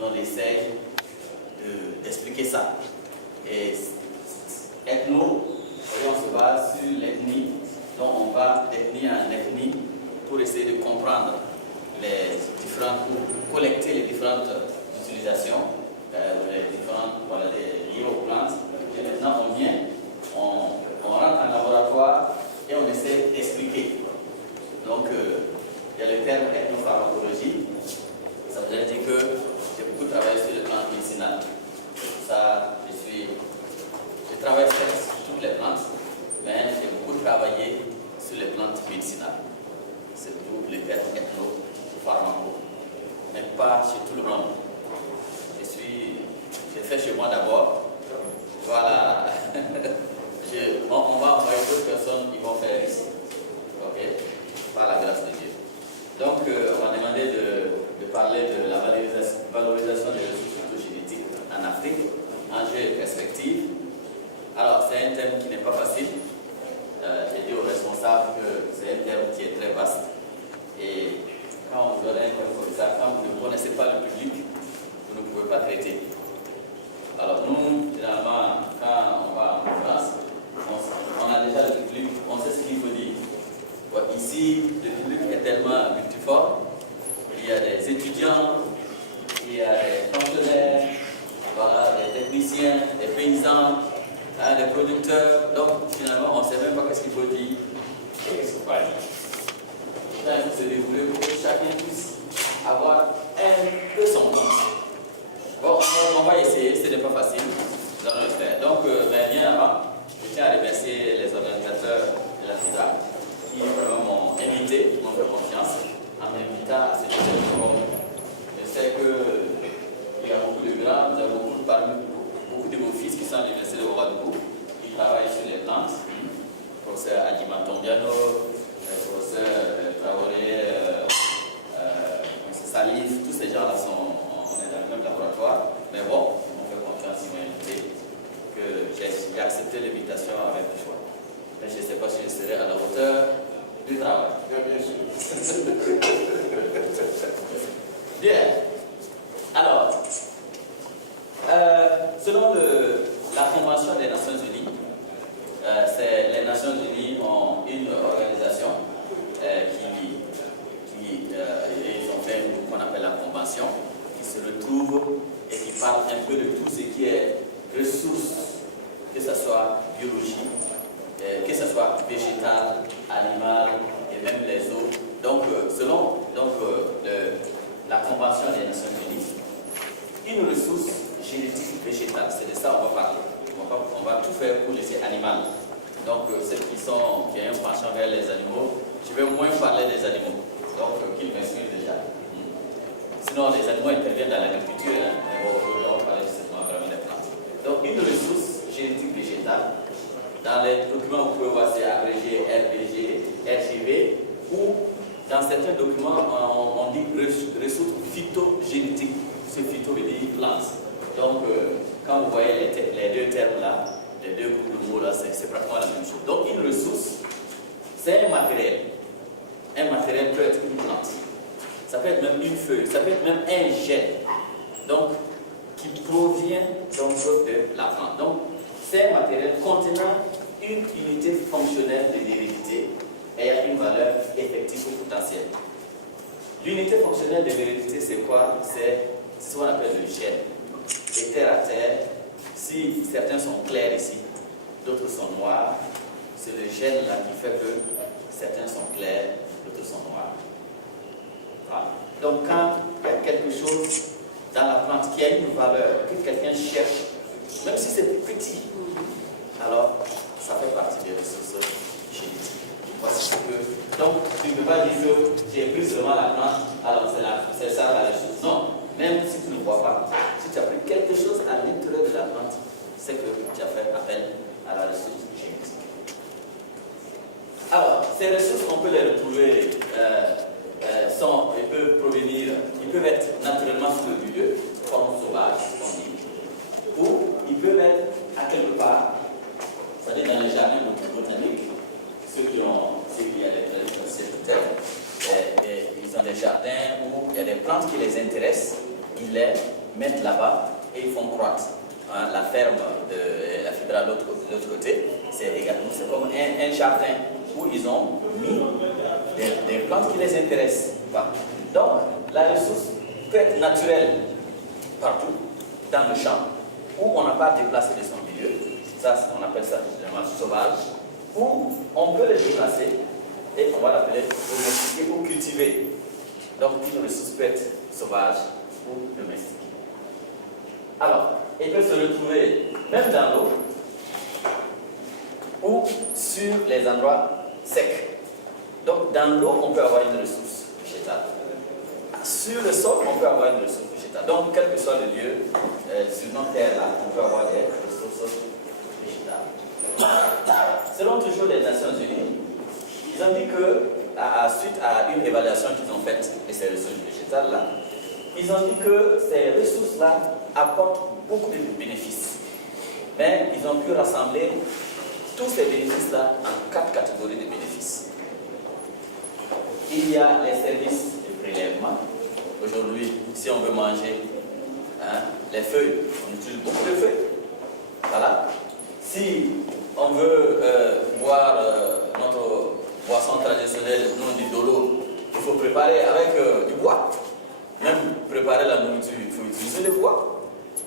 on essaye d'expliquer ça. Et ethno, on se base sur l'ethnie, donc on va d'ethnie en ethnie pour essayer de comprendre les différentes, pour collecter les différentes utilisations, les différentes, voilà, liées aux plantes. Et maintenant on vient, on rentre en laboratoire et on essaie d'expliquer. Donc il y a le terme ethnopharmacologie, ça veut dire que j'ai beaucoup travaillé sur les plantes médicinales. Ça, je travaille sur toutes les plantes, mais j'ai beaucoup travaillé sur les plantes médicinales. C'est tout le terme ethnopharmaco, mais pas chez tout le monde. J'ai fait chez moi d'abord. Voilà. On va envoyer d'autres personnes qui vont faire ici. Ok? Par la grâce de Dieu. Donc, on m'a demandé de parler de la valorisation des ressources phytogénétiques en Afrique, enjeux et perspectives. Alors, c'est un thème qui n'est pas facile. J'ai dit aux responsables que c'est un thème qui est très vaste. Et quand vous aurez un thème comme ça, quand vous ne connaissez pas le public, vous ne pouvait pas traiter. Alors nous, généralement, quand on va en conférence, on a déjà le public, on sait ce qu'il faut dire. Bon, ici, le public est tellement multiforme. Il y a des étudiants, il y a des fonctionnaires, voilà, des techniciens, des paysans, des producteurs. Donc finalement, on ne sait même pas qu'est-ce qu'il faut dire et qu'est-ce qu'il ne faut pas dire. Là, il faut se dérouler pour que chacun puisse avoir un peu son compte. Bon, on va essayer, ce n'est pas facile, nous allons le faire. Donc, bien avant, je tiens à remercier les organisateurs de la FIDA qui vraiment m'ont invité, m'ont fait confiance en m'invitant à cette forum. Je sais qu'il y a beaucoup de grands, nous avons beaucoup de vos fils qui sont à l'université de Ouagadougou, qui travaillent sur les plantes. Le professeur Adjima Tombiano, le professeur Traoré, Salif, tous ces gens-là sont laboratoire, mais bon, on fait confiance, ils m'ont invité, que j'ai accepté l'invitation avec le choix. Mais je ne sais pas si je serai à la hauteur du travail. Bien sûr. Bien. Alors, selon la Convention des Nations Unies, les Nations Unies ont une organisation ils ont fait ce qu'on appelle la Convention, se retrouvent et qui parle un peu de tout ce qui est ressources, que ce soit biologie, que ce soit végétal, animal et même les eaux. Donc, selon la Convention des Nations Unies, une ressource génétique végétale, c'est de ça qu'on va parler. On va tout faire pour laisser animal. Donc, ceux qui ont un penchant vers les animaux, je vais moins parler des animaux. Donc, qu'ils m'excusent déjà. Sinon, les animaux interviennent dans l'agriculture, mais on va parler justement vraiment des plantes. Donc, une ressource génétique végétale, dans les documents, vous pouvez voir c'est abrégé RBG, RGV, ou dans certains documents, on dit ressources phytogénétiques. Ce phyto veut dire plante. Donc, quand vous voyez les deux termes là, les deux groupes de mots là, c'est pratiquement la même chose. Donc, une ressource, c'est un matériel. Un matériel peut être une plante. Ça peut être même une feuille, ça peut être même un gène, donc, qui provient donc, de la plante. Donc, c'est un matériel contenant une unité fonctionnelle de l'hérédité ayant une valeur effective ou potentielle. L'unité fonctionnelle de l'hérédité, c'est quoi? C'est ce qu'on appelle le gène. Et terre à terre, si certains sont clairs ici, d'autres sont noirs, c'est le gène là qui fait que certains sont clairs, d'autres sont noirs. Voilà. Donc quand il y a quelque chose dans la plante qui a une valeur, que quelqu'un cherche, même si c'est petit, alors ça fait partie des ressources génétiques. Voici ce que... Donc tu ne peux pas dire que j'ai pris seulement la plante, alors c'est ça la ressource. Non, même si tu ne vois pas, si tu as pris quelque chose à l'intérieur de la plante, c'est que tu as fait appel à la ressource génétique. Alors, ces ressources, on peut les retrouver, ils peuvent être naturellement sur le milieu, forme sauvage, on dit, ou ils peuvent être à quelque part, c'est-à-dire dans les jardins botaniques, ceux qui y a des ils ont des jardins où il y a des plantes qui les intéressent, ils les mettent là-bas et ils font croître. Hein, la ferme de la fibre à l'autre côté, c'est également comme un jardin où ils ont mis des plantes qui les intéressent pas. Donc, la ressource peut être naturelle partout, dans le champ, où on n'a pas déplacé de son milieu. Ça, on appelle ça généralement sauvage. Ou on peut les déplacer et on va l'appeler domestiquer ou cultiver. Donc, une ressource peut être sauvage ou domestique. Alors, il peut se retrouver même dans l'eau ou sur les endroits secs. Donc, dans l'eau, on peut avoir une ressource végétale. Sur le sol, on peut avoir une ressource végétale. Donc, quel que soit le lieu, sur notre terre-là, on peut avoir des ressources végétales. Selon toujours les Nations Unies, ils ont dit que, suite à une évaluation qu'ils ont faite de ces ressources végétales-là, ils ont dit que ces ressources-là apportent beaucoup de bénéfices. Mais ils ont pu rassembler tous ces bénéfices-là en 4 catégories de bénéfices. Il y a les services de prélèvement. Aujourd'hui, si on veut manger les feuilles, on utilise beaucoup de feuilles. Voilà. Si on veut boire notre boisson traditionnelle, nous dit dolo, il faut préparer avec du bois. Même préparer la nourriture, il faut utiliser le bois.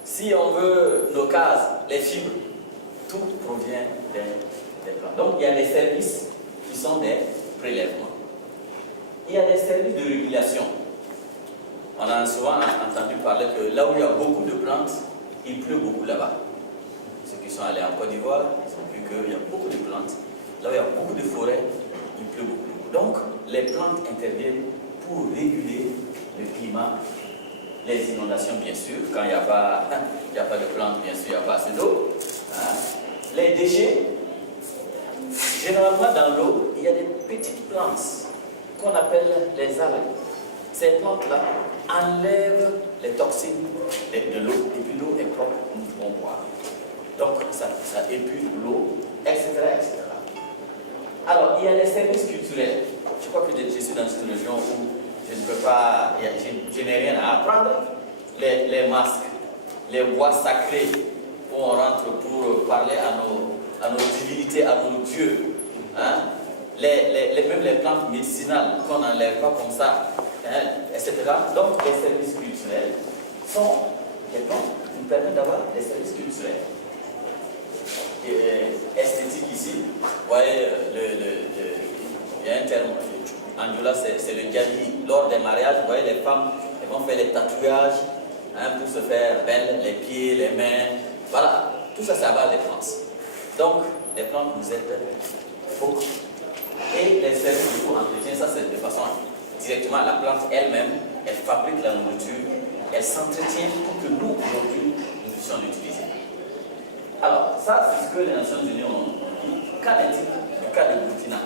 Si on veut nos cases, les fibres, tout provient des plantes. Donc il y a des services qui sont des prélèvements. Il y a des services de régulation. On a souvent entendu parler que là où il y a beaucoup de plantes, il pleut beaucoup là-bas. Ceux qui sont allés en Côte d'Ivoire, ils ont vu qu'il y a beaucoup de plantes. Là où il y a beaucoup de forêts, il pleut beaucoup. Donc les plantes interviennent pour réguler le climat, les inondations bien sûr, quand il n'y a pas de plantes, bien sûr, il n'y a pas assez d'eau. Les déchets, généralement dans l'eau, il y a des petites plantes qu'on appelle les algues. Ces plantes-là enlèvent les toxines de l'eau, et puis l'eau est propre, nous pouvons boire. Donc ça épure l'eau, etc., etc. Alors, il y a les services culturels. Je crois que je suis dans une région où je ne peux pas, je n'ai rien à apprendre. Les masques, les bois sacrés où on rentre pour parler à nos divinités, à nos dieux. Même les plantes médicinales qu'on n'enlève pas comme ça, etc. Donc, les services culturels sont des plantes qui nous permettent d'avoir des services culturels. Esthétique ici, vous voyez, il y a un terme, en Djoula, c'est le djali. Lors des mariages, vous voyez, les femmes elles vont faire les tatouages pour se faire belles, les pieds, les mains, voilà, tout ça c'est à base des plantes. Donc, les plantes nous aident beaucoup. Et les services pour entretien, ça c'est de façon directement, la plante elle-même, elle fabrique la nourriture, elle s'entretient pour que nous, aujourd'hui, nous puissions l'utiliser. Alors, ça, c'est ce que les Nations Unies ont dit. Qu'en est-il du cas du Burkina?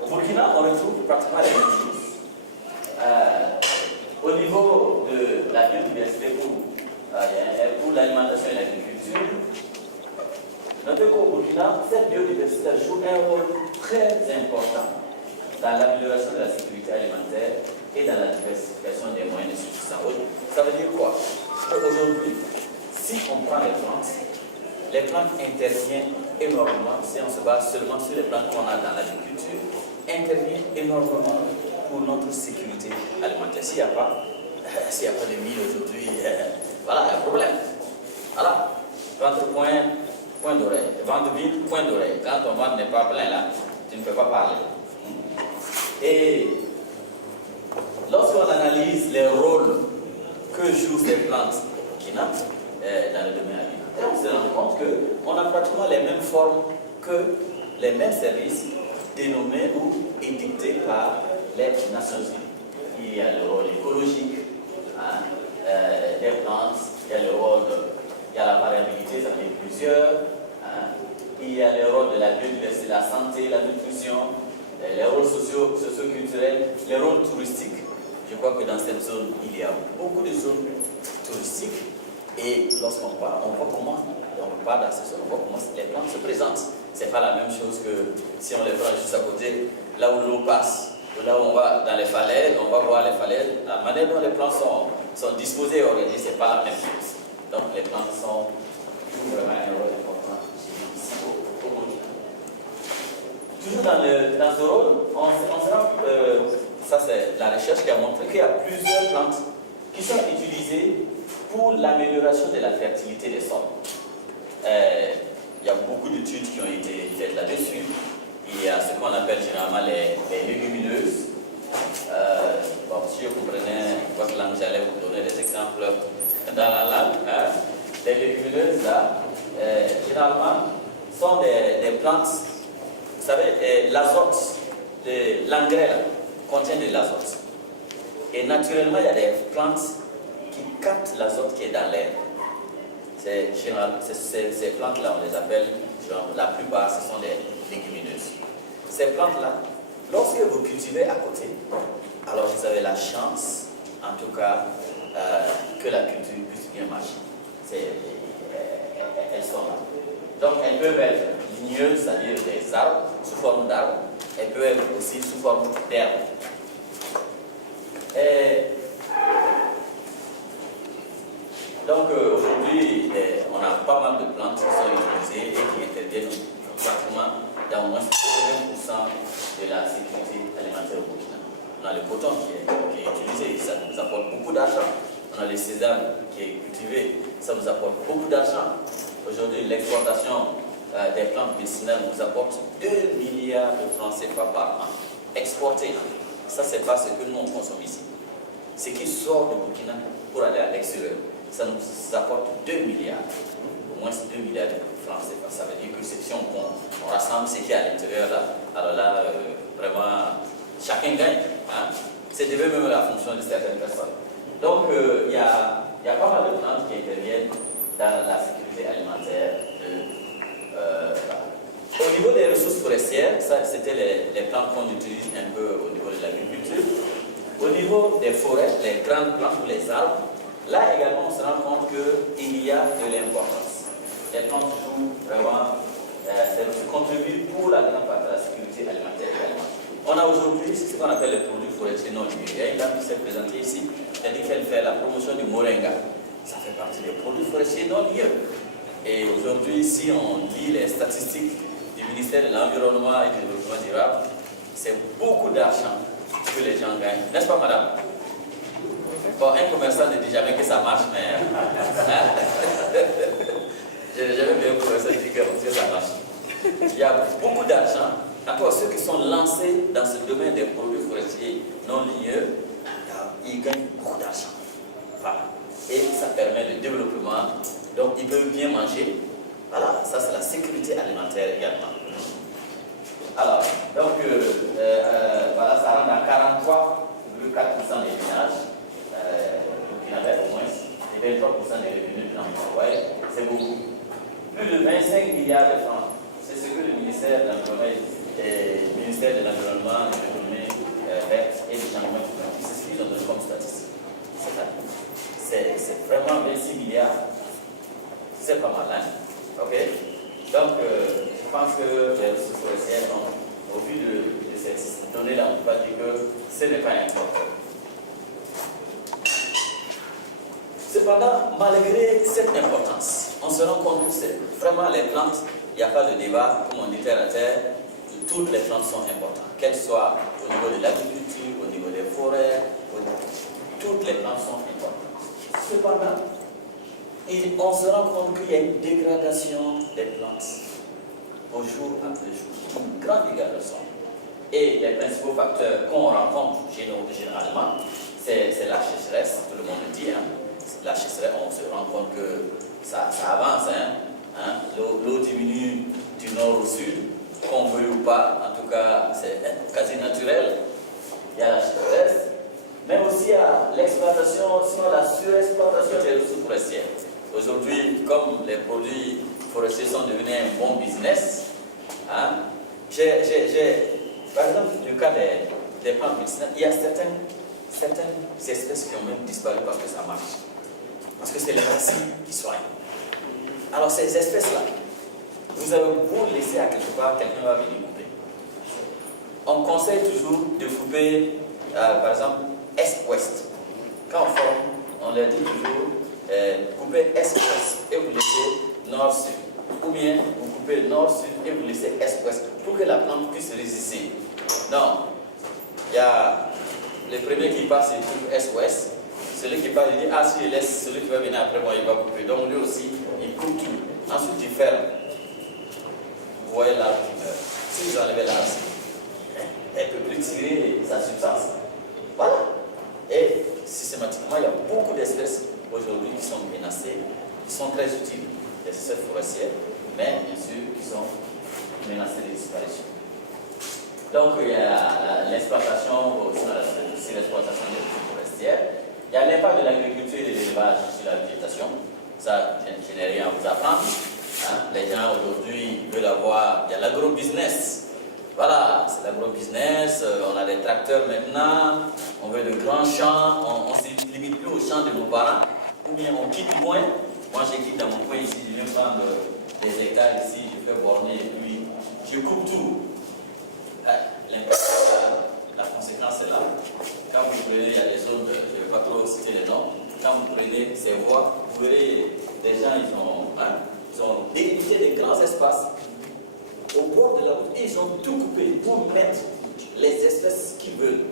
Au Burkina, on retrouve pratiquement les mêmes choses. Au niveau de la biodiversité pour l'alimentation et l'agriculture, notez qu'au Burkina, cette biodiversité joue un rôle très important dans l'amélioration de la sécurité alimentaire et dans la diversification des moyens de subsistance. Ça veut dire quoi? Aujourd'hui, si on prend les plantes interviennent énormément, si on se base seulement sur les plantes qu'on a dans l'agriculture, interviennent énormément pour notre sécurité alimentaire. S'il n'y a pas de mille aujourd'hui, voilà, il y a un problème. Voilà, ventre point d'oreille, ventre vide, point d'oreille. Quand ton ventre n'est pas plein là, tu ne peux pas parler. Et lorsqu'on analyse les rôles que jouent ces plantes dans le domaine alimentaire, on se rend compte qu'on a pratiquement les mêmes formes que les mêmes services dénommés ou édictés par les Nations Unies. Il y a le rôle écologique des plantes, il y a le rôle, il y a la variabilité, ça fait plusieurs, il y a le rôle de la biodiversité, la santé, la nutrition, les rôles socio-culturels, les rôles touristiques. Je crois que dans cette zone, il y a beaucoup de zones touristiques. Et lorsqu'on part, on voit comment on part dans ces zones, on voit comment les plantes se présentent. Ce n'est pas la même chose que si on les prend juste à côté, là où l'eau passe, ou là où on va dans les falaises, on va voir les falaises. La manière dont les plantes sont disposées et organisées, ce n'est pas la même chose. Donc les plantes jouent vraiment un rôle important ici au Burkina. Toujours dans ce rôle, on se rend ça c'est la recherche qui a montré qu'il y a plusieurs plantes qui sont utilisées pour l'amélioration de la fertilité des sols. Il y a beaucoup d'études qui ont été faites là-dessus. Il y a ce qu'on appelle généralement les légumineuses. Bon, si vous comprenez votre langue, j'allais vous donner des exemples dans la langue. Hein. Les légumineuses, là, généralement, sont des plantes. Vous savez, l'azote, l'engrais, contient de l'azote. Et naturellement, il y a des plantes qui captent l'azote qui est dans l'air. Ces plantes-là, on les appelle, la plupart, ce sont des légumineuses. Ces plantes-là, lorsque vous cultivez à côté, alors vous avez la chance, en tout cas, que la culture puisse bien marcher. Elles sont là. Donc, elles peuvent être ligneuses, c'est-à-dire des arbres, sous forme d'arbres. Elles peuvent être aussi sous forme d'herbes. Donc, aujourd'hui, on a pas mal de plantes qui sont utilisées et qui interviennent pratiquement dans au moins 80% de la sécurité alimentaire au Burkina. On a le coton qui est utilisé, ça nous apporte beaucoup d'argent. On a le sésame qui est cultivé, ça nous apporte beaucoup d'argent. Aujourd'hui, l'exportation des plantes médicinales nous apporte 2 milliards de francs CFA par an. Exportés. Ça, c'est pas ce que nous, on consomme ici. Ce qui sort du Burkina pour aller à l'extérieur, ça nous apporte 2 milliards. Au moins 2 milliards de francs CFA. Ça veut dire que si on rassemble ce qui est à l'intérieur, là, alors là, vraiment, chacun gagne. Hein? C'est devenu même la fonction de certaines personnes. Donc, il y a pas mal de plantes qui interviennent dans la sécurité alimentaire. Au niveau des ressources forestières, ça c'était les plantes qu'on utilise un peu au niveau de l'agriculture. Au niveau des forêts, les grandes plantes ou les arbres, là également on se rend compte qu'il y a de l'importance. Les plantes jouent vraiment, contribuent pour la grande partie de la sécurité alimentaire également. On a aujourd'hui ce qu'on appelle les produits forestiers non liés. Il y a une dame qui s'est présentée ici, elle dit qu'elle fait la promotion du moringa. Ça fait partie des produits forestiers non liés. Et aujourd'hui, si on lit les statistiques du ministère de l'Environnement et du Développement durable, c'est beaucoup d'argent que les gens gagnent. N'est-ce pas, madame? Bon, un commerçant ne dit jamais que ça marche, mais... Je n'ai jamais vu un commerçant qui dit que ça marche. Il y a beaucoup d'argent. Encore ceux qui sont lancés dans ce domaine des produits forestiers non liés, ils gagnent beaucoup d'argent. Voilà. Et ça permet le développement. Donc, ils peuvent bien manger. Voilà, ça c'est la sécurité alimentaire également. Alors, donc, voilà, ça rentre à 43,4% des ménages qui n'avaient au moins, et 23% des revenus de l'emploi. C'est beaucoup. Plus de 25 milliards de francs. C'est ce que le ministère de l'Environnement et le ministère de l'Environnement, de l'économie verte et du changement climatique, c'est ce qu'ils ont donné comme statistique. C'est vraiment 26 milliards. C'est pas mal, hein? Ok? Donc, je pense que les ressources forestières, au vu de cette donnée-là, on ne peut pas dire que ce n'est pas important. Cependant, malgré cette importance, on se rend compte que c'est vraiment les plantes, il n'y a pas de débat, comme on dit terre à terre, toutes les plantes sont importantes, qu'elles soient au niveau de l'agriculture, au niveau des forêts, toutes les plantes sont importantes. Cependant, on se rend compte qu'il y a une dégradation des plantes au jour après jour, une grande dégradation. Et les principaux facteurs qu'on rencontre généralement, c'est la sécheresse, tout le monde le dit. Hein. La sécheresse, on se rend compte que ça avance. Hein. L'eau diminue du nord au sud, qu'on veuille ou pas, en tout cas, c'est quasi naturel. Il y a la sécheresse, mais aussi à l'exploitation, sinon la surexploitation des ressources forestières. Aujourd'hui, comme les produits forestiers sont devenus un bon business, hein, par exemple, du cas des plantes médicinales, il y a certaines espèces qui ont même disparu parce que ça marche. Parce que c'est les racines qui soignent. Alors ces espèces-là, vous avez beau laisser à quelque part, quelqu'un va venir couper. On conseille toujours de couper, par exemple, est-ouest. Quand on forme on leur dit toujours coupez est-ouest et vous laissez nord-sud. Ou bien vous coupez nord-sud et vous laissez est-ouest pour que la plante puisse résister. Non. Il y a le premier qui passe, il coupe est-ouest. Celui qui passe, il dit, ah, si je laisse celui qui va venir après moi, il va couper. Donc lui aussi, il coupe tout. Ensuite, il ferme. Vous voyez l'arbre qui meurt. Si vous enlevez l'arbre, elle ne peut plus tirer sa substance. Voilà. Et systématiquement, il y a beaucoup d'espèces aujourd'hui qui sont menacées, qui sont très utiles, les espèces forestières, mais bien sûr qui sont menacées de disparition. Donc il y a l'exploitation, aussi l'exploitation des cultures forestières. Il y a l'impact de l'agriculture et de l'élevage sur la végétation. Ça, je n'ai rien à vous apprendre. Hein. Les gens aujourd'hui veulent avoir, il y a l'agro-business. Voilà, c'est l'agro-business, on a des tracteurs maintenant, on veut de grands champs, on ne se limite plus aux champs de nos parents, ou bien on quitte moins. Moi, je quitte dans mon coin ici, je viens prendre des hectares ici, je fais borner et puis je coupe tout. La conséquence est là. Quand vous prenez, il y a des zones, je ne vais pas trop citer les noms, quand vous prenez ces voies, vous verrez, des gens, ils ont délimité des grands espaces. Au bord de la route, ils ont tout coupé pour mettre les espèces qu'ils veulent.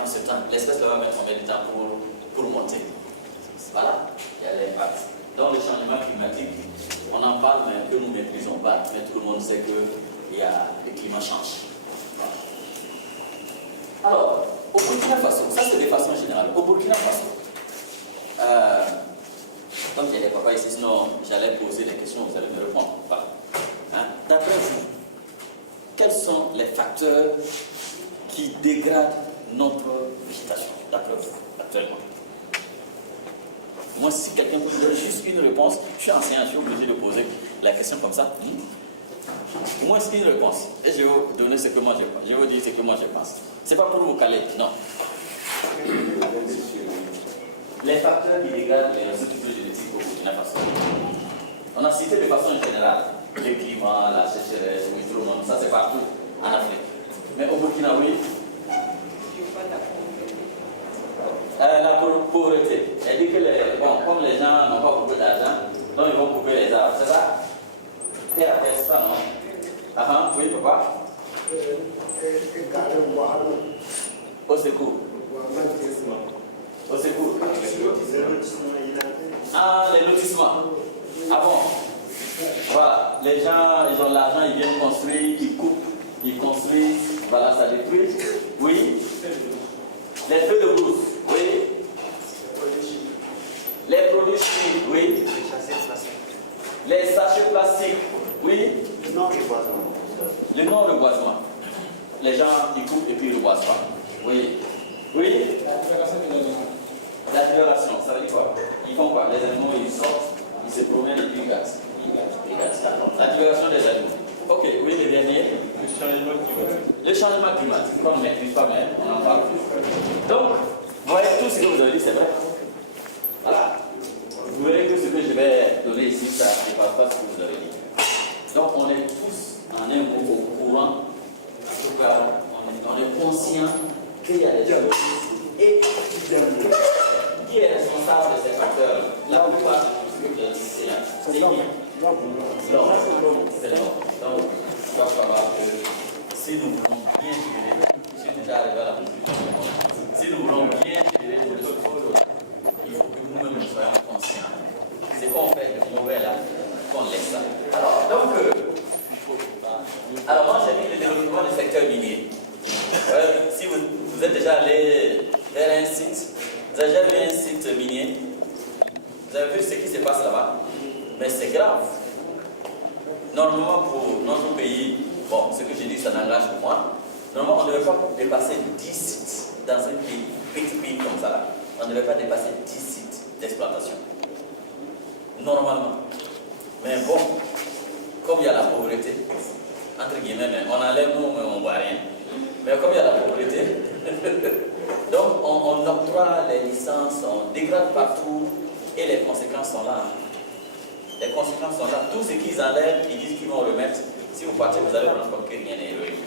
En ce temps, l'espèce va mettre combien de temps pour monter. Voilà, il y a l'impact. Dans le changement climatique, on en parle, mais que nous ne méprisons pas, mais tout le monde sait que le climat change. Voilà. Alors, au Burkina Faso, ça c'est de façon générale. Au Burkina Faso, comme il y a des papas ici, sinon j'allais poser des questions, vous allez me répondre. Voilà. Hein? D'après vous, quels sont les facteurs qui dégradent notre végétation, d'après vous, actuellement? Moi, si quelqu'un peut me donner juste une réponse, je suis enseignant, je suis obligé de poser la question comme ça. Au moins, une réponse. Et je vais vous donner ce que moi je pense. Je vais vous dire ce que moi je pense. Ce n'est pas pour vous caler, non. Les facteurs qui dégradent les structures génétiques au Burkina Faso. On a cité de façon générale le climat, la sécheresse, tout le monde, ça c'est partout en Afrique. Mais au Burkina, oui. La pauvreté. Elle dit que comme les gens n'ont pas beaucoup d'argent, donc ils vont couper les arbres, c'est ça? C'est ça, non? Ah, oui, papa? Au secours. Au secours. Ah, les lotissements. Ah bon? Voilà, les gens, ils ont l'argent, ils viennent construire, ils coupent, ils construisent, voilà, ça détruit. Oui. Les feux de brousse, oui. Les produits chimiques, oui. Les sachets plastiques, oui. Le non-reboisement. Les gens, ils coupent et puis ils ne reboisent pas. Oui. Oui. La libération, ça veut dire quoi? Ils font quoi? Les animaux, ils sortent, ils se promènent et puis ils gazent. La libération des animaux. Ok, oui, le dernier. Le changement climatique. Le changement climatique, comme on ne maîtrise pas même, on en parle plus. Donc, vous voyez, tout ce que vous avez dit, c'est vrai. Voilà. Vous verrez que ce que je vais donner ici, ça ne dépasse pas ce que vous avez dit. Donc, on est tous en un mot au courant. En tout cas, on est conscient qu'il y a des choses. Et qui est responsable de ces facteurs? La plupart de c'est l'homme. C'est l'homme. Donc, il va falloir que si nous voulons bien gérer, je suis déjà arrivé à la conclusion. Si nous voulons bien gérer le futur, il faut que nous-mêmes nous soyons conscients. C'est qu'on fait de mauvais là, qu'on laisse ça. Alors moi j'ai mis le développement du secteur minier. Si vous êtes déjà allé vers un site, vous avez déjà vu un site minier, vous avez vu ce qui se passe là-bas, mais c'est grave. Normalement pour notre pays, bon, ce que j'ai dit ça n'engage que moi, normalement on ne devait pas dépasser 10 sites dans un pays, petit pays comme ça là. On ne devait pas dépasser 10 sites d'exploitation. Normalement. Mais bon, comme il y a la pauvreté, entre guillemets, on enlève nous, mais on ne voit rien. Mais comme il y a la pauvreté, donc on octroie les licences, on dégrade partout et les conséquences sont là. Les conséquences sont là. Tout ce qu'ils enlèvent, ils disent qu'ils vont remettre. Si vous partez, vous allez vous rendre compte que rien n'est héroïque.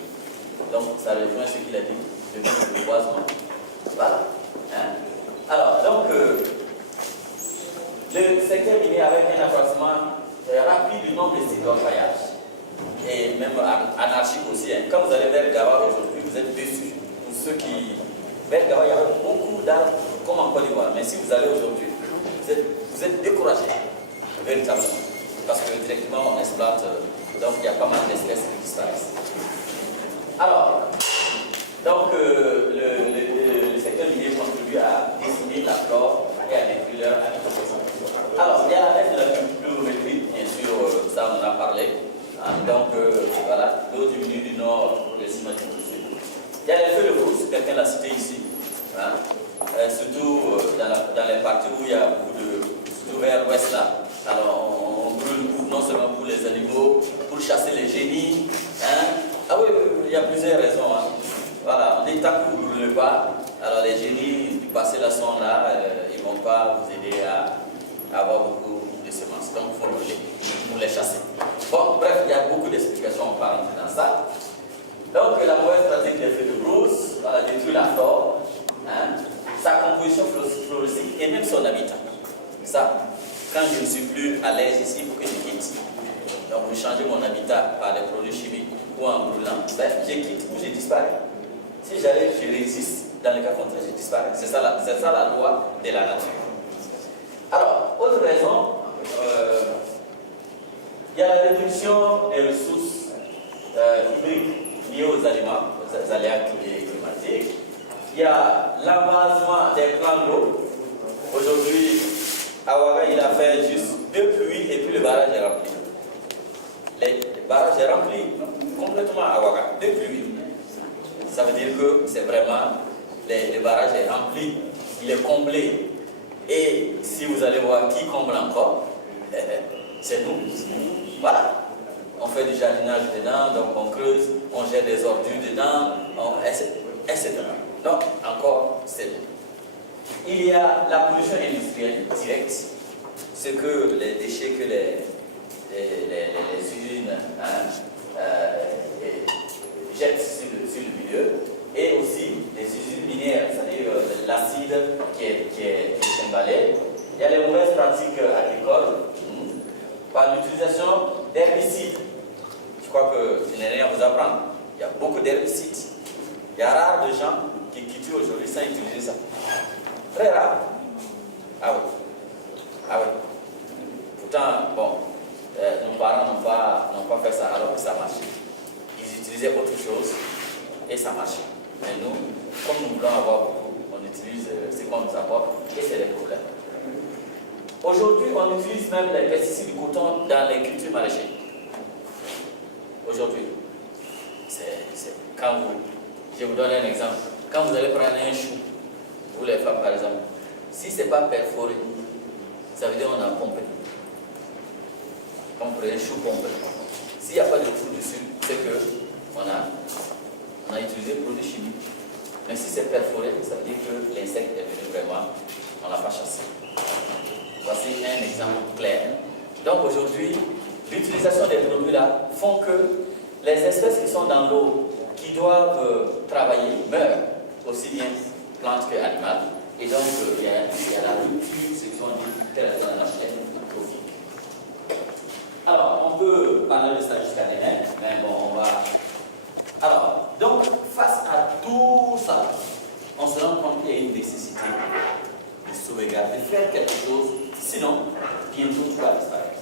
Donc ça rejoint ce qu'il a dit, le reboisement. Voilà. Hein? Alors, Le secteur minier avec un accroissement rapide du nombre de sites d'orpaillage et même anarchique aussi. Hein. Quand vous allez vers Gawa aujourd'hui, vous êtes déçus. Pour ceux qui... Vers Gawa, il y a beaucoup d'arbres comme en Côte d'Ivoire. Mais si vous allez aujourd'hui, vous êtes découragés, véritablement. Parce que directement, on exploite, donc il y a pas mal d'espèces qui disparaissent. Alors, donc le secteur minier contribue à décimer la flore et à détruire leur habitat. Alors, il y a la baisse de la pluviométrie, bien sûr, ça on en a parlé. Hein, donc, voilà, l'eau diminue du nord progressivement du sud. Il y a les feux de brousse, quelqu'un l'a cité ici. Hein, surtout dans les parties où il y a beaucoup de... surtout vers l'ouest là. Alors, on brûle non seulement pour les animaux, pour chasser les génies. Hein. Ah oui, il y a plusieurs raisons. Hein. Voilà, on dit tant que vous ne brûlez pas, alors les génies du passé là sont là, ils ne vont pas vous aider à avoir beaucoup de semences. Donc, il faut brûler pour les chasser. Bon, bref, il y a beaucoup d'explications, on va rentrer dans ça. Donc, la mauvaise pratique des feux de brousse, voilà, détruit la flore, hein, sa composition floristique et même son habitat. Ça, quand je ne suis plus à l'aise ici, il faut que je quitte. Donc, vous changez mon habitat par des produits chimiques ou en brûlant, ben, je quitte ou je disparais. Si j'arrive, je résiste, dans le cas contraire, je disparais. C'est ça la loi de la nature. Alors, autre raison, il y a la réduction des ressources hydriques liées aux aliments, aux aléas climatiques. Il y a l'envasement des plans d'eau. Aujourd'hui, à Ouaga, il a fait juste 2 pluies et puis le barrage est rempli. Le barrage est rempli complètement à Ouaga, 2 pluies. Ça veut dire que c'est vraiment, le barrage est rempli, il est comblé. Et si vous allez voir qui comble encore, c'est nous. Voilà. On fait du jardinage dedans, donc on creuse, on jette des ordures dedans, etc. Donc, encore, c'est nous. Il y a la pollution industrielle directe, ce que les déchets que les usines jettent sur le milieu, et aussi les usines minières, c'est-à-dire l'acide qui est emballé. Il y a les mauvaises pratiques agricoles par l'utilisation d'herbicides. Je crois que je n'ai rien à vous apprendre. Il y a beaucoup d'herbicides. Il y a rare de gens qui tuent aujourd'hui sans utiliser ça. Très rare. Ah oui. Ah oui. Pourtant, bon, nos parents n'ont pas fait ça alors que ça marchait. Ils utilisaient autre chose et ça marchait. Mais nous, comme nous voulons avoir beaucoup, on utilise ce qu'on nous apporte et c'est le problème. Aujourd'hui, on utilise même les pesticides du coton dans les cultures maraîchères. Aujourd'hui, quand je vous donne un exemple. Quand vous allez prendre un chou, vous les femmes par exemple, si ce n'est pas perforé, ça veut dire qu'on a pompé. Quand vous prenez un chou pompé, s'il n'y a pas de trou dessus, c'est qu'on a utilisé des produits chimiques. Mais si c'est perforé, ça veut dire que l'insecte est venu vraiment, on ne l'a pas chassé. Voici un exemple clair. Donc aujourd'hui, l'utilisation des produits-là font que les espèces qui sont dans l'eau, qui doivent travailler, meurent, aussi bien plantes qu'animales. Et donc, il y a la rupture, ce qu'on dit, de la chaîne trophique. Alors, on peut parler de ça jusqu'à demain, mais bon, on va... Alors, donc, face à tout ça, on se rend compte qu'il y a une nécessité de sauvegarder, de faire quelque chose, sinon, bientôt tout va disparaître.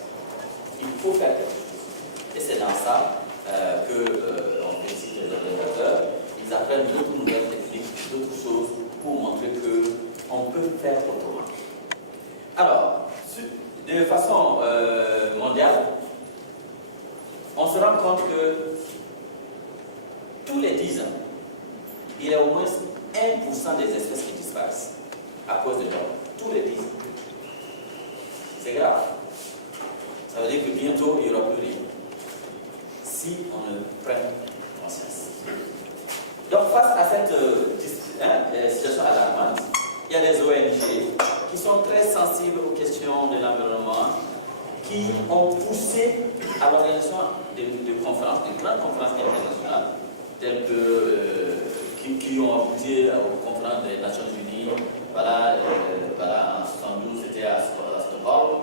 Il faut faire quelque chose. Et c'est dans ça qu'on félicite les organisateurs. Ils apprennent d'autres nouvelles techniques, d'autres choses pour montrer qu'on peut faire autrement. Alors, de façon mondiale, on se rend compte que tous les 10 ans, il y a au moins 1% des espèces qui disparaissent à cause de l'homme. Tous les 10 ans. C'est grave. Ça veut dire que bientôt, il n'y aura plus rien. Si on ne prend conscience. Donc, face à cette situation alarmante, il y a des ONG qui sont très sensibles aux questions de l'environnement, qui ont poussé à l'organisation de conférences, de grandes conférences internationales, telles que, qui ont abouti aux conférences des Nations Unies. Voilà, en 72, c'était à Stockholm.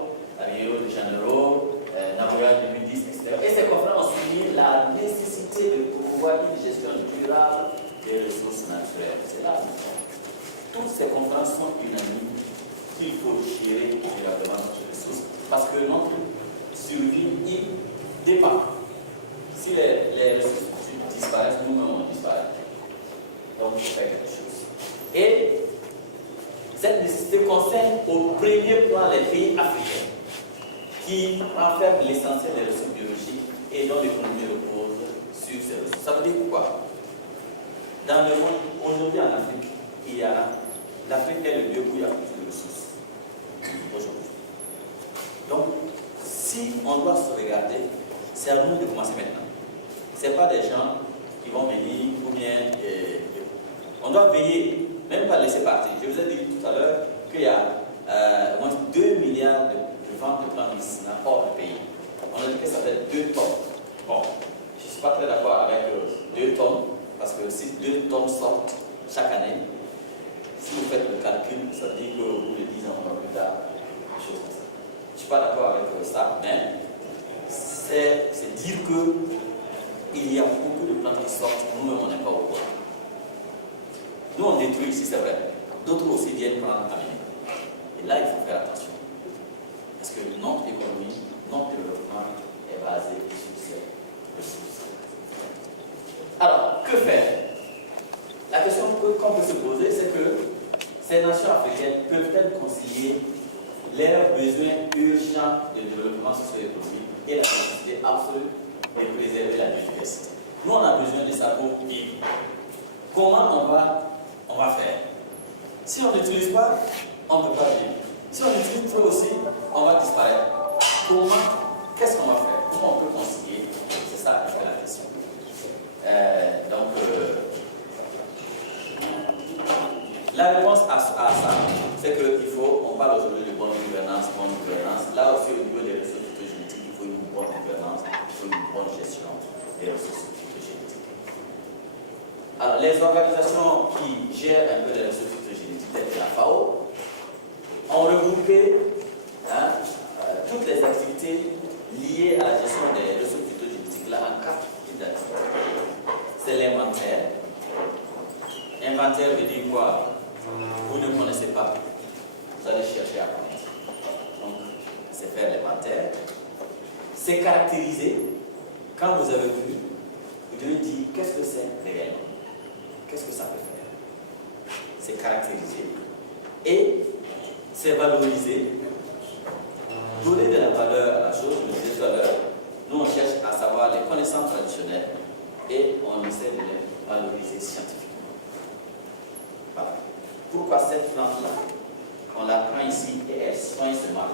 véritablement notre ressource, parce que notre survie y dépend. Si les ressources disparaissent, nous-mêmes on disparaît. Donc il faut faire quelque chose. Et cette nécessité concerne au premier plan les pays africains, qui enferment l'essentiel des ressources biologiques et dont l'économie repose sur ces ressources. Ça veut dire quoi? Dans le monde, aujourd'hui en Afrique, l'Afrique est le lieu où il y a plus de ressources aujourd'hui. Donc, si on doit se regarder, c'est à nous de commencer maintenant. Ce n'est pas des gens qui vont venir ou bien. On doit veiller, même pas laisser partir. Je vous ai dit tout à l'heure qu'il y a au moins 2 milliards de ventes de plantes médicinales hors du pays. On a dit que ça fait 2 tonnes. Bon, je ne suis pas très d'accord avec 2 tonnes, parce que si 2 tonnes sortent chaque année, si vous faites le calcul, ça veut dire qu'au bout de 10 ans, on va plus tard, des choses comme ça. Je ne suis pas d'accord avec ça, mais c'est dire qu'il y a beaucoup de plantes qui sortent, nous-mêmes on n'est pas au courant. Nous on détruit ici, c'est vrai. D'autres aussi viennent prendre à mener. Et là, il faut faire attention. Parce que notre économie, notre développement est basé sur ces ressources. Alors, que faire? La question qu'on peut se poser, c'est que ces nations africaines peuvent-elles concilier leurs besoins urgents de développement socio-économique et la nécessité absolue de préserver la biodiversité? Nous, on a besoin de ça pour vivre. Comment on va faire? Si on n'utilise pas, on ne peut pas vivre. Si on utilise trop aussi, on va disparaître. Qu'est-ce qu'on va faire? Comment on peut concilier? C'est ça la question. La réponse à ça, c'est qu'il faut, on parle aujourd'hui de bonne gouvernance. Là aussi, au niveau des ressources phytogénétiques, il faut une bonne gouvernance, il faut une bonne gestion des ressources phytogénétiques. Alors, les organisations qui gèrent un peu les ressources phytogénétiques, telles que la FAO, ont regroupé toutes les activités liées à la gestion des ressources phytogénétiques là, en 4 types d'activités. C'est l'inventaire. Inventaire veut dire quoi? Vous ne connaissez pas, vous allez chercher à connaître. Donc, c'est faire l'inventaire. C'est caractériser. Quand vous avez vu, vous devez dire qu'est-ce que c'est réellement. Qu'est-ce que ça peut faire? C'est caractériser. Et c'est valoriser. Donner de la valeur à la chose, je le disais tout à l'heure. Nous, on cherche à savoir les connaissances traditionnelles et on essaie de les valoriser scientifiquement. Voilà. Pourquoi cette plante-là, on la prend ici et elle soigne ce mal?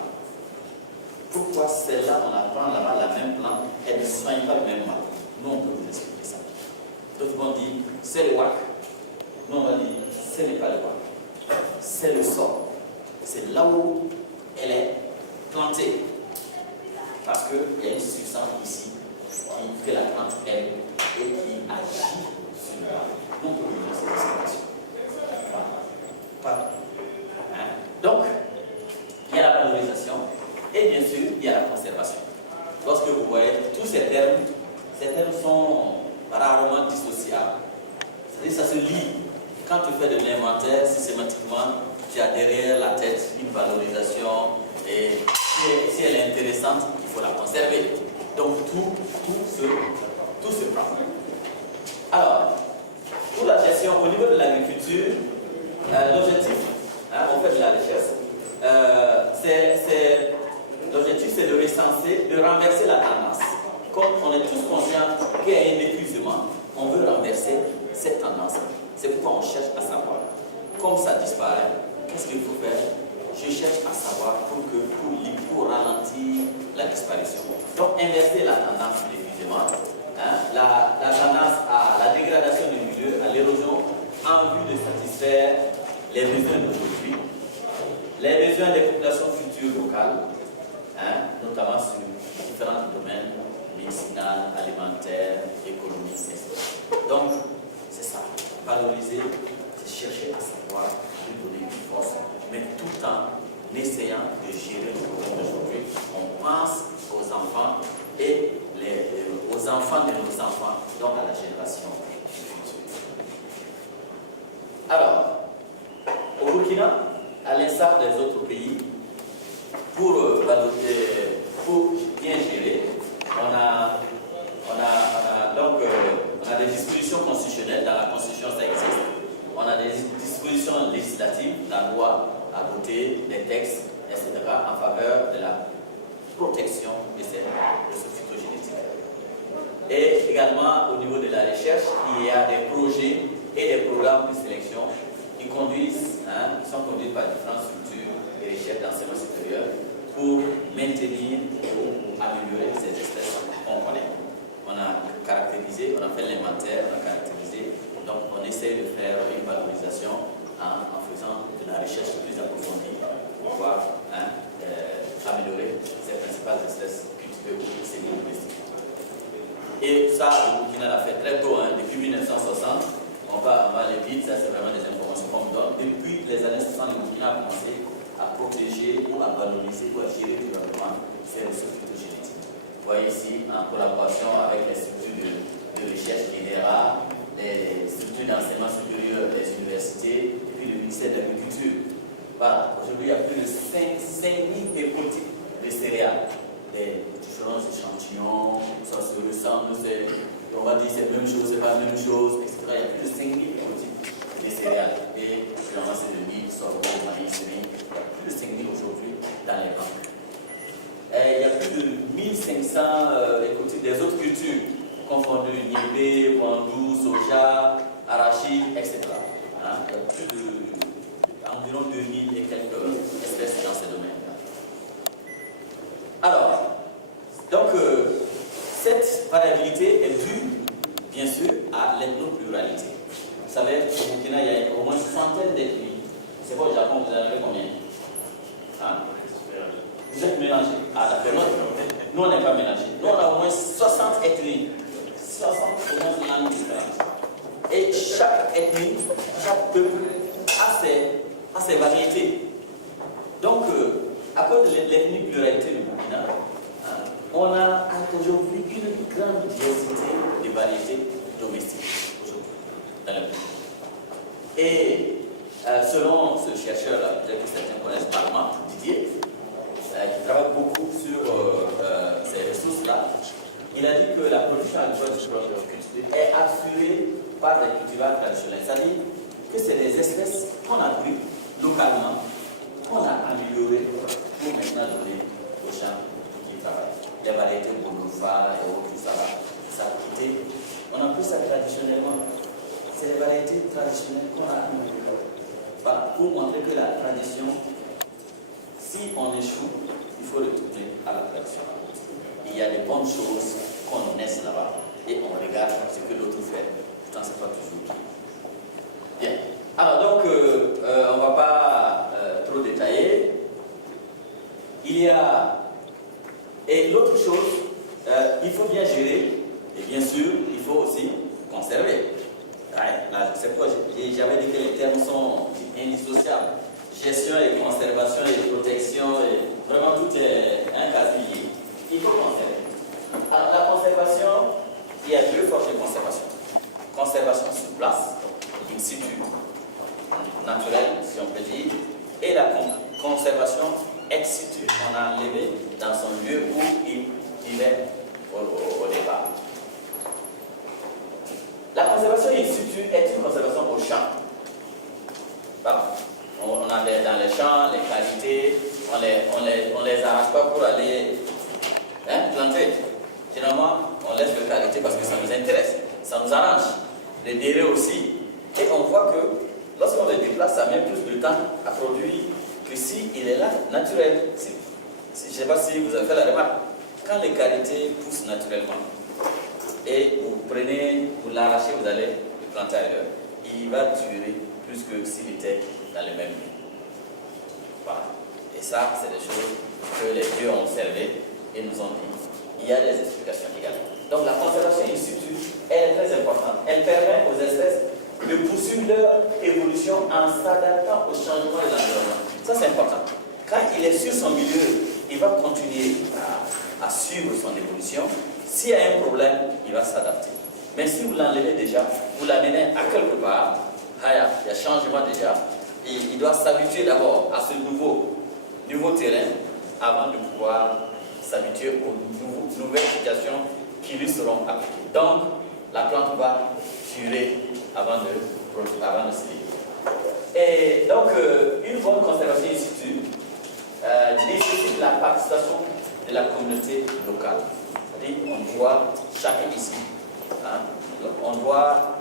Pourquoi celle-là, on la prend là-bas, la même plante, elle ne soigne pas le même mal? Nous, on peut vous expliquer ça. D'autres vont dire, c'est le WAC. Nous, on va dire, ce n'est pas le WAC. C'est le sol. C'est là où elle est plantée. Parce qu'il y a une substance ici qui fait la plante, elle, et qui agit sur le mal. Nous, on peut vous donner cette explication. Donc, il y a la valorisation et bien sûr, il y a la conservation. Lorsque vous voyez tous ces termes sont rarement dissociables. C'est-à-dire ça se lie. Quand tu fais de l'inventaire, systématiquement, tu as derrière la tête une valorisation et si elle est intéressante, il faut la conserver. Donc, tout se prend. Alors, pour la gestion, au niveau de l'agriculture, l'objectif, on fait de la recherche, l'objectif c'est de recenser, de renverser la tendance. Comme on est tous conscients qu'il y a un épuisement, on veut renverser cette tendance. C'est pourquoi on cherche à savoir. Comme ça disparaît, qu'est-ce qu'il faut faire? Je cherche à savoir pour ralentir la disparition. Donc inverser la tendance d'épuisement, la tendance à la dégradation du milieu, à l'érosion, en vue de satisfaire les besoins d'aujourd'hui, les besoins des populations futures locales, notamment sur différents domaines, médicinal, alimentaire, économique, etc. Donc, c'est ça, valoriser, c'est chercher à savoir, lui donner une force, mais tout en essayant de gérer le problème d'aujourd'hui. On pense aux enfants et aux enfants de nos enfants, donc à la génération future. Alors, au Burkina, à l'instar des autres pays, pour bien gérer, on a des dispositions constitutionnelles. Dans la Constitution, ça existe. On a des dispositions législatives, la loi a voté des textes, etc., en faveur de la protection de ces ressources phytogénétiques. Et également, au niveau de la recherche, il y a des projets et des programmes de sélection qui sont conduits par différentes structures de recherche d'enseignement supérieur pour maintenir ou améliorer ces espèces qu'on connaît. On a caractérisé, on a fait l'inventaire, on a caractérisé, donc on essaie de faire une valorisation en faisant de la recherche plus approfondie pour pouvoir améliorer ces principales espèces cultivées ou semi-domestiques. Et ça, le Burkina l'a fait très tôt, depuis 1960. On va aller vite, ça c'est vraiment des informations qu'on me donne. Depuis les années 60, le Burkina a commencé à protéger ou à valoriser ou à gérer durablement ces ressources phytogénétiques. Vous voyez ici, en collaboration avec les structures de recherche INERA, les structures d'enseignement supérieur des universités et puis le ministère de l'Agriculture. Voilà, aujourd'hui il y a plus de 5 000 écotypes de céréales. Des différents échantillons, ça se ressemble, on va dire c'est la même chose, c'est pas la même chose, etc. Il y a plus de 5 000 écotypes de céréales. Et finalement c'est le mil, sorgho, maïs, semis. Il y a plus de 5 000 aujourd'hui dans les rangs. Il y a plus de 1500 écotypes des autres cultures confondues, niébé, bandou, soja, arachide, etc. Il y a plus environ 2000 et quelques espèces dans ces domaines-là. Alors, donc, cette variabilité est due, bien sûr, à l'ethnopluralité. Vous savez, au Burkina, il y a au moins une centaine d'ethnies. C'est pas au Japon, vous en avez combien? Vous êtes mélangés. D'accord. Nous, on n'est pas mélangés. Nous, on a au moins 60 ethnies. 60 langues différentes. Et chaque ethnie, chaque peuple a ses variétés. Donc, à cause de l'ethnopluralité du Burkina, on a aujourd'hui une grande diversité de variétés domestiques aujourd'hui dans le pays. Et selon ce chercheur-là, peut-être que certains connaissent Parlement, Didier, qui travaille beaucoup sur ces ressources-là, il a dit que la production agricole est assurée par des cultivars traditionnels. C'est-à-dire que c'est des espèces qu'on a pris localement, qu'on a améliorées pour maintenant donner aux gens qui travaillent. Les variétés bonofa et autres, tout ça a quitté. On a pris ça traditionnellement. C'est les variétés traditionnelles qu'on a améliorées. Voilà, pour montrer que la tradition, si on échoue, il faut retourner à la tradition. Il y a des bonnes choses qu'on naisse là-bas et on regarde ce que l'autre fait. Pourtant, ce n'est pas toujours bien. Alors donc, on ne va pas trop détailler. Il y a... Et l'autre chose, il faut bien gérer et bien sûr, il faut aussi conserver. C'est pourquoi j'avais dit que les termes sont indissociables. Gestion et conservation et protection, et vraiment tout est un cas lié. Il faut conserver. Alors la conservation, il y a deux formes de conservation. Conservation sur place, in situ, naturelle, si on peut dire, et la conservation ex situ. On a enlevé dans son lieu où il vivait au départ. La conservation in situ est une conservation au champ. On a dans les champs les qualités, on les arrache pas pour aller planter. Généralement, on laisse les qualités parce que ça nous intéresse, ça nous arrange. Les délais aussi. Et on voit que lorsqu'on les déplace, ça met plus de temps à produire que s'il est là, naturel. Je ne sais pas si vous avez fait la remarque. Quand les qualités poussent naturellement, et vous prenez, vous l'arrachez, vous allez le planter ailleurs, il va durer plus que s'il était dans le même lieu. Voilà. Et ça, c'est des choses que les dieux ont observées et nous ont dit. Il y a des explications également. Donc la conservation in situ, elle est très importante. Elle permet aux espèces de poursuivre leur évolution en s'adaptant au changement de l'environnement. Ça, c'est important. Quand il est sur son milieu, il va continuer à suivre son évolution. S'il y a un problème, il va s'adapter. Mais si vous l'enlevez déjà, vous l'amenez à quelque part, il y a changement déjà, et il doit s'habituer d'abord à ce nouveau terrain avant de pouvoir s'habituer aux nouvelles situations qui lui seront appliquées. Donc, la plante va durer avant de se vivre. Et donc, une bonne conservation in situ nécessite la participation de la communauté locale. C'est-à-dire, on doit, chacun ici, on doit,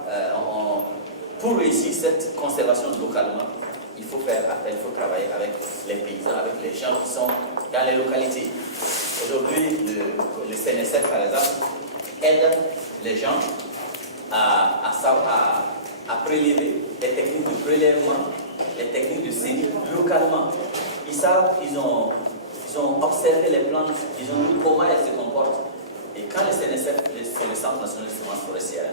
pour réussir cette conservation localement, il faut faire appel, il faut travailler avec les paysans, avec les gens qui sont dans les localités. Aujourd'hui, le CNSF, par exemple, aide les gens à prélever les techniques de prélèvement, les techniques de série localement. Ils savent, ils ont observé les plantes, ils ont vu comment elles se comportent. Et quand le CNSF, c'est le Centre national de semences forestières,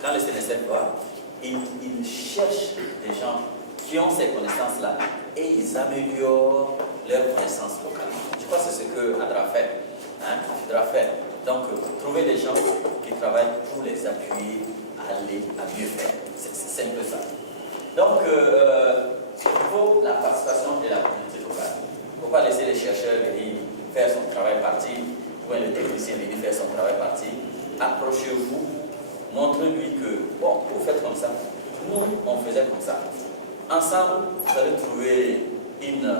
quand le CNSF va, ils cherchent des gens qui ont ces connaissances-là et ils améliorent leurs connaissances localement. Je crois que c'est ce que ADRA fait. Donc, trouver des gens qui travaillent pour les appuyer à aller à mieux faire. C'est un peu ça. Donc, il faut la participation de la communauté locale. Il ne faut pas laisser les chercheurs venir faire son travail parti, ou le technicien venir faire son travail parti. Approchez-vous, montrez-lui que, bon, vous faites comme ça. Nous, on faisait comme ça. Ensemble, vous allez trouver une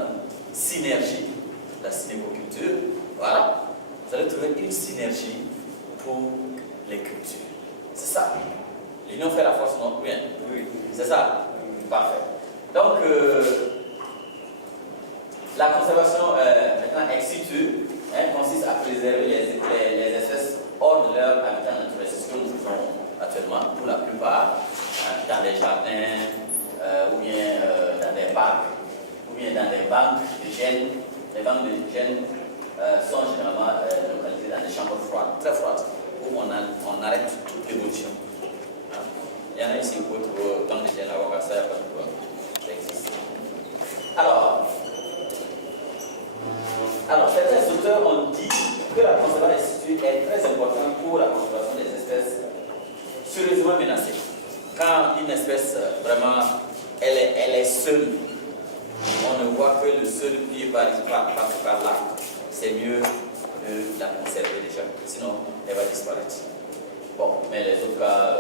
synergie, la synécoculture. Voilà. Vous allez trouver une synergie pour les cultures. C'est ça. L'union fait la force, non? Bien. Oui. C'est ça. Parfait. Donc, la conservation maintenant ex situ consiste à préserver les espèces hors de leur habitat naturel. C'est ce que nous faisons actuellement pour la plupart, dans les jardins, ou bien dans des parcs, ou bien dans des banques de gènes. Les banques de gènes sont généralement localisées dans des chambres froides, très froides, où on arrête toute l'évolution. Il y en a ici où vous banques de gènes à Wakassa, il n'y a pas de problème. Ça existe. Alors, certains auteurs ont dit que la conservation est très importante pour la conservation des espèces sérieusement menacées. Quand une espèce vraiment, elle est seule, on ne voit que le seul pied par là, c'est mieux de la conserver déjà, sinon elle va disparaître. Bon, mais les autres cas,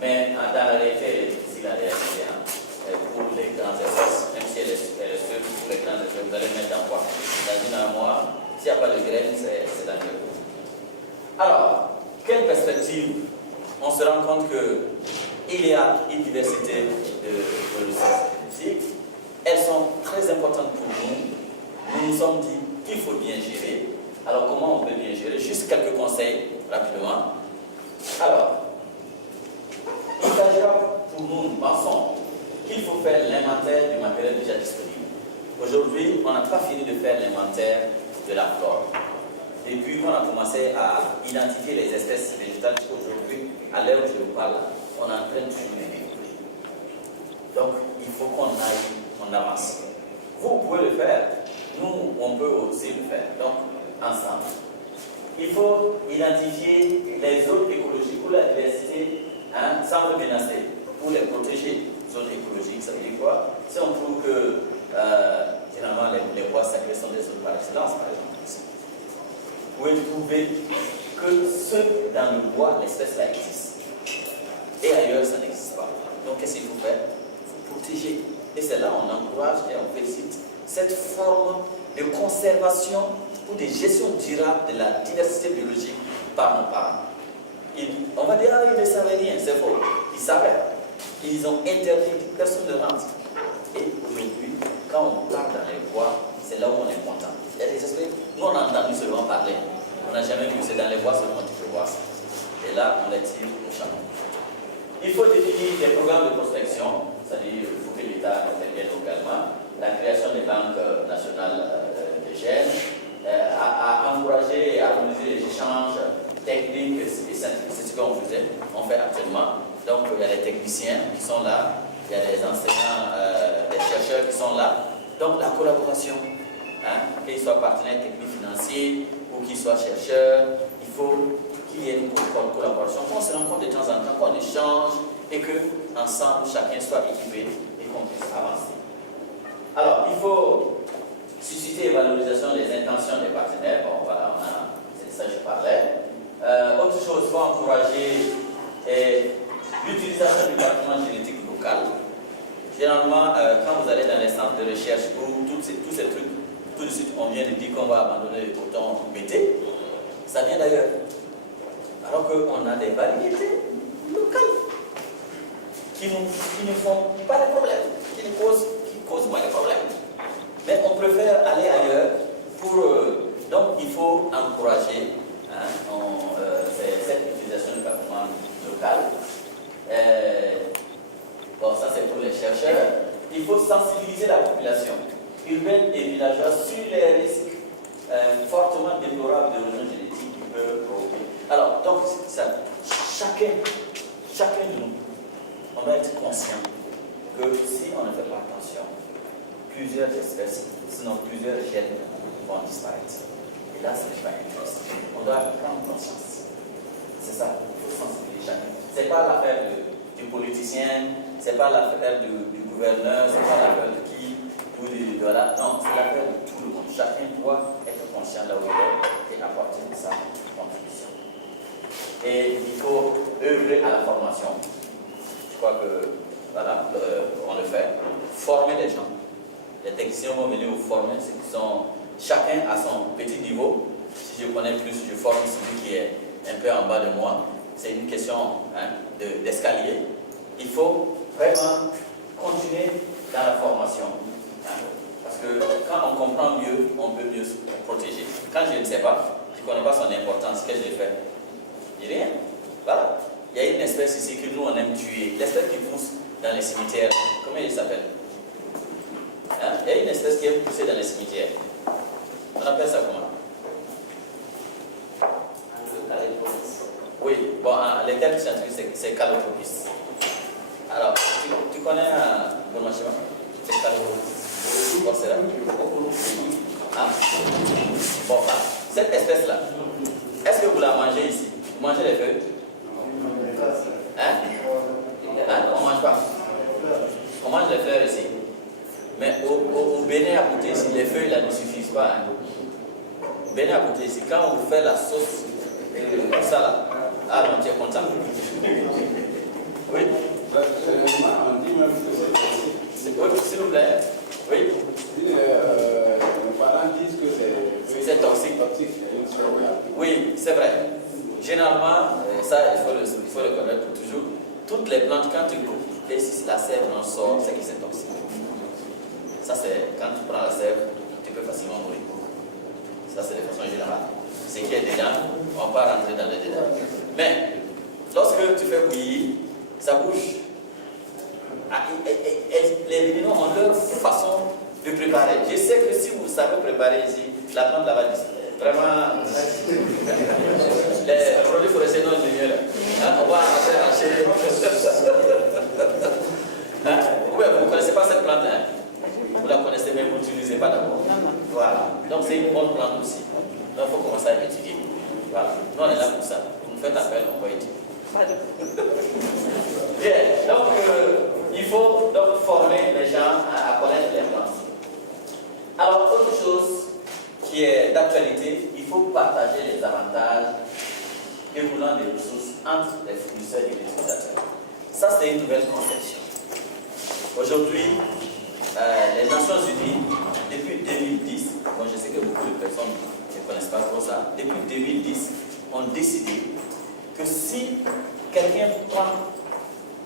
mais dans la réalité, c'est la réalité. Pour les grandes espèces, même si elle est seule, pour les grandes espèces, vous allez mettre dans quoi? Dans une armoire, s'il n'y a pas de graines, c'est dangereux. Alors, quelle perspective? On se rend compte qu'il y a une diversité de ressources génétiques. Elles sont très importantes pour nous. Nous nous sommes dit qu'il faut bien gérer. Alors, comment on peut bien gérer? Juste quelques conseils, rapidement. Alors, il s'agira pour nous, nous pensons, qu'il faut faire l'inventaire du matériel déjà disponible. Aujourd'hui, on n'a pas fini de faire l'inventaire de la flore. Depuis qu'on a commencé à identifier les espèces végétales aujourd'hui, à l'heure où je vous parle, on est en train de toujours les découvrir. Donc, il faut qu'on aille, on avance. Vous pouvez le faire, nous, on peut aussi le faire. Donc, ensemble. Il faut identifier les zones écologiques où la diversité semble menacée, pour les protéger. Zones écologiques, ça veut dire quoi? Si on trouve que généralement les bois sacrés sont des zones par excellence, par exemple, vous pouvez trouver que ceux dans le bois, l'espèce-là existe. Et ailleurs, ça n'existe pas. Donc, qu'est-ce qu'il faut faire? Il faut protéger. Et c'est là on encourage et on félicite cette forme de conservation ou de gestion durable de la diversité biologique par nos parents. On va dire, ils ne savaient rien, c'est faux. Ils savaient. Ils ont interdit, personne ne rentre. Et aujourd'hui, quand on part dans les bois, c'est là où on est content. Il y a des espèces, nous on a entendu seulement parler. On n'a jamais vu, c'est dans les bois seulement tu peux voir ça. Et là, on les tire au champ. Il faut définir des programmes de prospection, c'est-à-dire il faut que l'État intervienne localement, la création des banques nationales de gènes, à encourager et à harmoniser les échanges techniques et scientifiques. C'est ce qu'on faisait, on fait actuellement. Donc il y a des techniciens qui sont là, il y a des enseignants, des chercheurs qui sont là. Donc la collaboration, qu'ils soient partenaires techniques financiers ou qu'ils soient chercheurs, il faut qu'il y ait une collaboration, qu'on se rencontre de temps en temps, qu'on échange et qu'ensemble chacun soit équipé et qu'on puisse avancer. Alors il faut susciter et valorisation des intentions des partenaires. Bon, voilà, c'est de ça que je parlais. Autre chose, il faut encourager l'utilisation du patrimoine génétique local. Généralement, quand vous allez dans les centres de recherche où tous ces trucs, tout de suite on vient de dire qu'on va abandonner le coton BT, ça vient d'ailleurs. Alors qu'on a des variétés locales qui ne font pas de problème, qui causent moins de problèmes. Mais on préfère aller ailleurs donc il faut encourager cette utilisation du patrimoine local. Bon, ça c'est pour les chercheurs. Il faut sensibiliser la population urbaine et villageoise sur les risques fortement déplorables d'érosion génétique qui peuvent provoquer. Alors, donc, chacun de nous, on doit être conscient que si on ne fait pas attention, plusieurs espèces, sinon plusieurs gènes vont disparaître. Et là, ce n'est pas intéressant. On doit prendre conscience. C'est ça, il faut sensibiliser chacun. Ce n'est pas l'affaire du politicien, ce n'est pas l'affaire du gouverneur, ce n'est pas l'affaire de qui, voilà. Non, c'est l'affaire de tout le monde. Chacun doit être conscient là où il est et apporter sa contribution. Et il faut œuvrer à la formation. Je crois que, voilà, on le fait. Former les gens. Les techniciens vont venir vous former, ceux qui sont chacun à son petit niveau. Si je connais plus, je forme celui qui est un peu en bas de moi. C'est une question d'escalier. Il faut vraiment continuer dans la formation. Parce que quand on comprend mieux, on peut mieux se protéger. Quand je ne sais pas, je ne connais pas son importance, qu'est-ce que je fais? Je dis rien. Voilà. Il y a une espèce ici que nous on aime tuer. L'espèce qui pousse dans les cimetières. Comment il s'appelle? Il y a une espèce qui aime pousser dans les cimetières. On appelle ça comment? Oui, bon, les termes scientifiques, c'est Calotropis. Alors, tu connais le machima? C'est Calotropis. Bon, c'est là. Ah. Bon, cette espèce-là, est-ce que vous la mangez ici? Vous mangez les feuilles? On ne mange pas. On mange les fleurs ici. Mais au Bénin à côté ici, les feuilles là ne suffisent pas. Au Bénin à côté ici, quand on fait la sauce, ça là, on tient content. Oui. On dit même que c'est s'il vous plaît. Oui. Les parents disent que c'est toxique. Oui, c'est vrai. Généralement, ça, il faut le connaître toujours. Toutes les plantes, quand tu coupes, et si la sève en sort, c'est que c'est toxique. Ça, c'est quand tu prends la sève, tu peux facilement mourir. Ça, c'est de façon générale. Ce qui est dedans, on va pas rentrer dans les détails. Mais, lorsque tu fais bouillir, ça bouge. Les minéraux ont leur façon de préparer. Je sais que si vous savez préparer ici, la plante là-bas, vraiment, les produits forestiers non ingénieurs, on va après acheter. Vous ne connaissez pas cette plante, vous la connaissez, mais vous ne l'utilisez pas d'abord. Voilà. Donc c'est une bonne plante aussi. Donc il faut commencer à étudier. Voilà. Nous on est là pour ça. Vous nous faites appel, on va étudier. Bien. Donc il faut donc former les gens à connaître les plantes. Alors autre chose qui est d'actualité, il faut partager les avantages découlant des ressources entre les fournisseurs et les utilisateurs. Ça c'est une nouvelle conception. Aujourd'hui, les Nations Unies, depuis 2010, bon, je sais que beaucoup de personnes ne connaissent pas trop ça, depuis 2010, ont décidé que si quelqu'un prend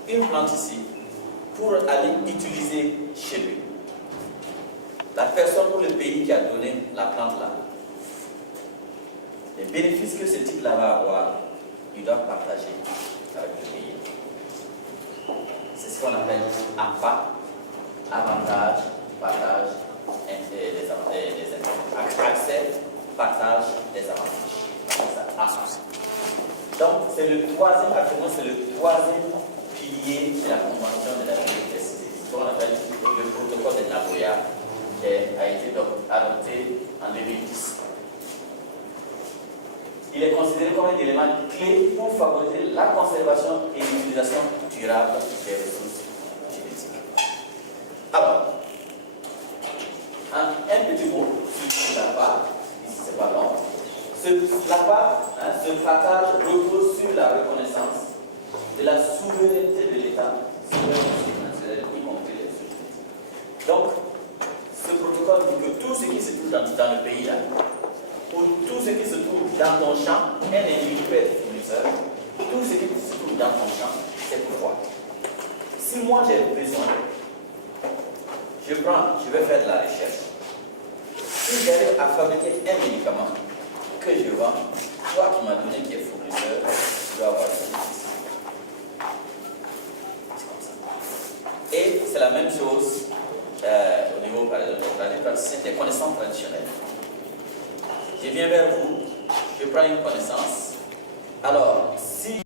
une plante ici pour aller utiliser chez lui, la personne ou le pays qui a donné la plante là, les bénéfices que ce type-là va avoir, il doit partager avec le pays. C'est ce qu'on appelle APA, avantage, partage, accès, partage des avantages. Donc, c'est le troisième, actuellement, c'est le troisième pilier de la Convention de la biodiversité. C'est ce qu'on appelle le protocole de Nagoya, qui a été donc adopté en 2010. Il est considéré comme un élément clé pour favoriser la conservation et l'utilisation durable des ressources génétiques. Alors, un petit mot Ce partage repose sur la reconnaissance de la souveraineté de l'État sur le national, y compris les sociétés. Donc, ce protocole dit que tout ce qui se trouve dans le pays là, ou tout ce qui se trouve dans ton champ, un individu peut être fournisseur, tout ce qui se trouve dans ton champ, c'est pour toi. Si moi j'ai besoin, je vais faire de la recherche. Si j'arrive à fabriquer un médicament que je vends, toi qui m'as donné qui est fournisseur, tu dois avoir le bénéfice. C'est comme ça. Et c'est la même chose au niveau, par exemple, des connaissances traditionnelles. Je viens vers vous, je prends une connaissance. Alors, si